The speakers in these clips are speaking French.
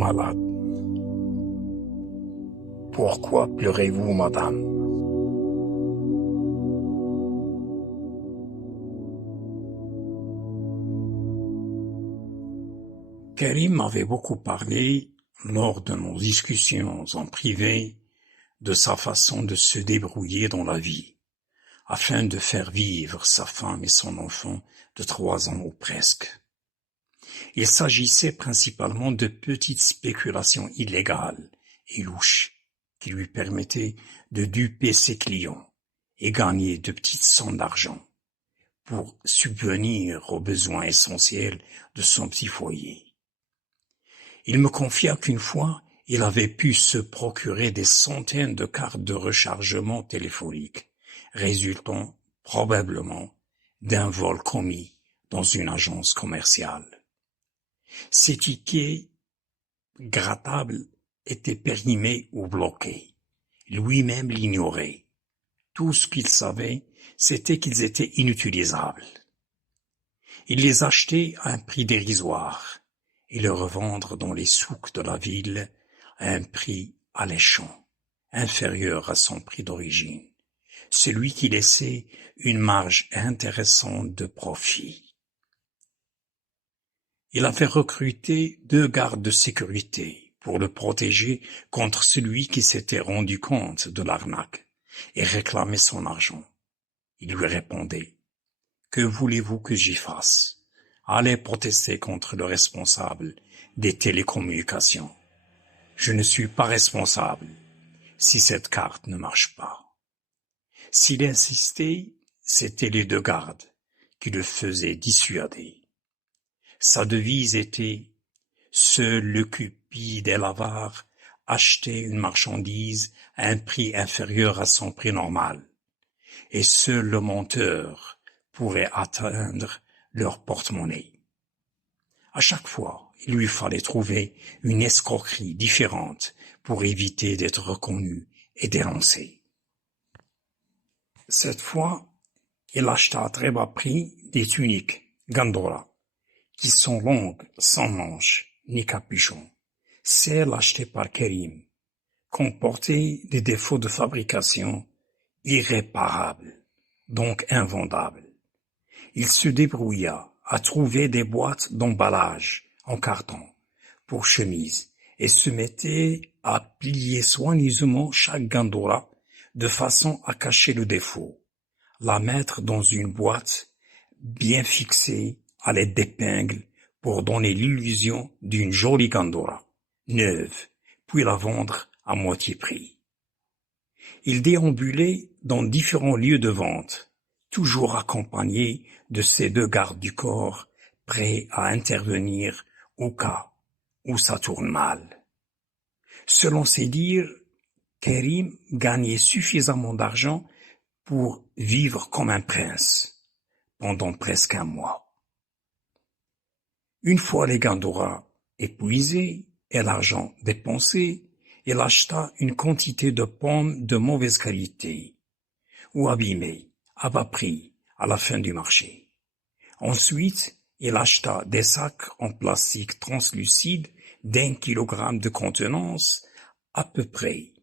malade. Pourquoi pleurez-vous, madame? Karim m'avait beaucoup parlé, lors de nos discussions en privé, de sa façon de se débrouiller dans la vie, afin de faire vivre sa femme et son enfant de 3 ans ou presque. Il s'agissait principalement de petites spéculations illégales et louches qui lui permettaient de duper ses clients et gagner de petites sommes d'argent pour subvenir aux besoins essentiels de son petit foyer. Il me confia qu'une fois, il avait pu se procurer des centaines de cartes de rechargement téléphonique, résultant probablement d'un vol commis dans une agence commerciale. Ces tickets grattables étaient périmés ou bloqués. Lui-même l'ignorait. Tout ce qu'il savait, c'était qu'ils étaient inutilisables. Il les achetait à un prix dérisoire et les revendre dans les souks de la ville à un prix alléchant, inférieur à son prix d'origine, celui qui laissait une marge intéressante de profit. Il avait recruté 2 gardes de sécurité pour le protéger contre celui qui s'était rendu compte de l'arnaque et réclamait son argent. Il lui répondait: « Que voulez-vous que j'y fasse? Allez protester contre le responsable des télécommunications. Je ne suis pas responsable si cette carte ne marche pas. » S'il insistait, c'étaient les 2 gardes qui le faisaient dissuader. Sa devise était: seul le cupide et l'avare achetaient une marchandise à un prix inférieur à son prix normal, et seul le menteur pouvait atteindre leur porte-monnaie. À chaque fois, il lui fallait trouver une escroquerie différente pour éviter d'être reconnu et dénoncé. Cette fois, il acheta à très bas prix des tuniques Gandora, qui sont longues, sans manches ni capuchon. Celles achetées par Karim comportaient des défauts de fabrication irréparables, donc invendables. Il se débrouilla à trouver des boîtes d'emballage en carton pour chemises et se mettait à plier soigneusement chaque Gandora de façon à cacher le défaut, la mettre dans une boîte bien fixée à l'aide d'épingles pour donner l'illusion d'une jolie Gandora neuve, puis la vendre à moitié prix. Il déambulait dans différents lieux de vente, toujours accompagné de ces 2 gardes du corps, prêts à intervenir au cas où ça tourne mal. Selon ses dires, Karim gagnait suffisamment d'argent pour vivre comme un prince pendant presque 1 mois. Une fois les Gandora épuisés et l'argent dépensé, il acheta une quantité de pommes de mauvaise qualité ou abîmées à bas prix à la fin du marché. Ensuite, il acheta des sacs en plastique translucide d'1 kilogramme de contenance à peu près.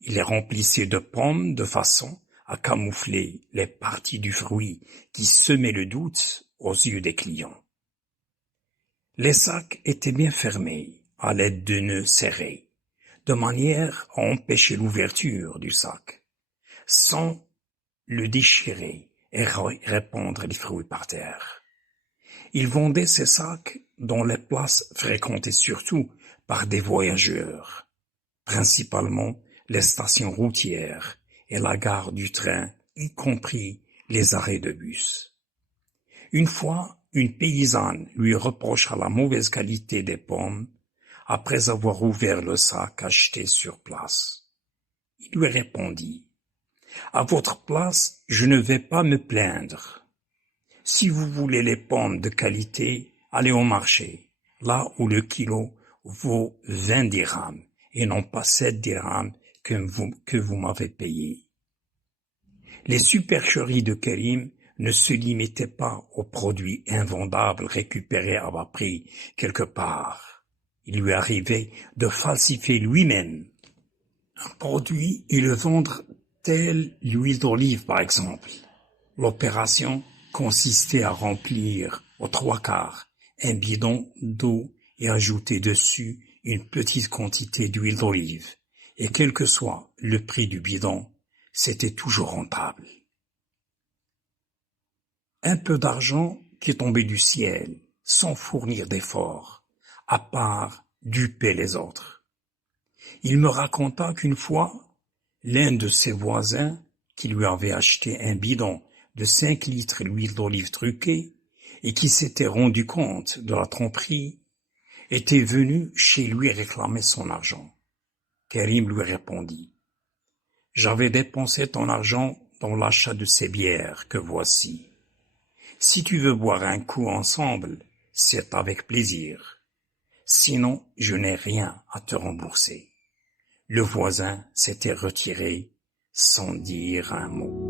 Il les remplissait de pommes de façon à camoufler les parties du fruit qui semaient le doute aux yeux des clients. Les sacs étaient bien fermés à l'aide de nœuds serrés, de manière à empêcher l'ouverture du sac, sans le déchirer et répandre les fruits par terre. Il vendait ces sacs dans les places fréquentées surtout par des voyageurs, principalement les stations routières et la gare du train, y compris les arrêts de bus. Une fois, une paysanne lui reprocha la mauvaise qualité des pommes après avoir ouvert le sac acheté sur place. Il lui répondit: « À votre place, je ne vais pas me plaindre. Si vous voulez les pommes de qualité, allez au marché, là où le kilo vaut 20 dirhams et non pas 7 dirhams que vous m'avez payé. » Les supercheries de Karim ne se limitaient pas aux produits invendables récupérés à bas prix quelque part. Il lui arrivait de falsifier lui-même un produit et le vendre tel l'huile d'olive par exemple. L'opération consistait à remplir aux 3/4 un bidon d'eau et ajouter dessus une petite quantité d'huile d'olive. Et quel que soit le prix du bidon, c'était toujours rentable. Un peu d'argent qui tombait du ciel, sans fournir d'efforts, à part duper les autres. Il me raconta qu'une fois, l'un de ses voisins, qui lui avait acheté un bidon de 5 litres d'huile d'olive truquée, et qui s'était rendu compte de la tromperie, était venu chez lui réclamer son argent. Karim lui répondit: « J'avais dépensé ton argent dans l'achat de ces bières que voici. Si tu veux boire un coup ensemble, c'est avec plaisir. Sinon, je n'ai rien à te rembourser. » Le voisin s'était retiré sans dire un mot.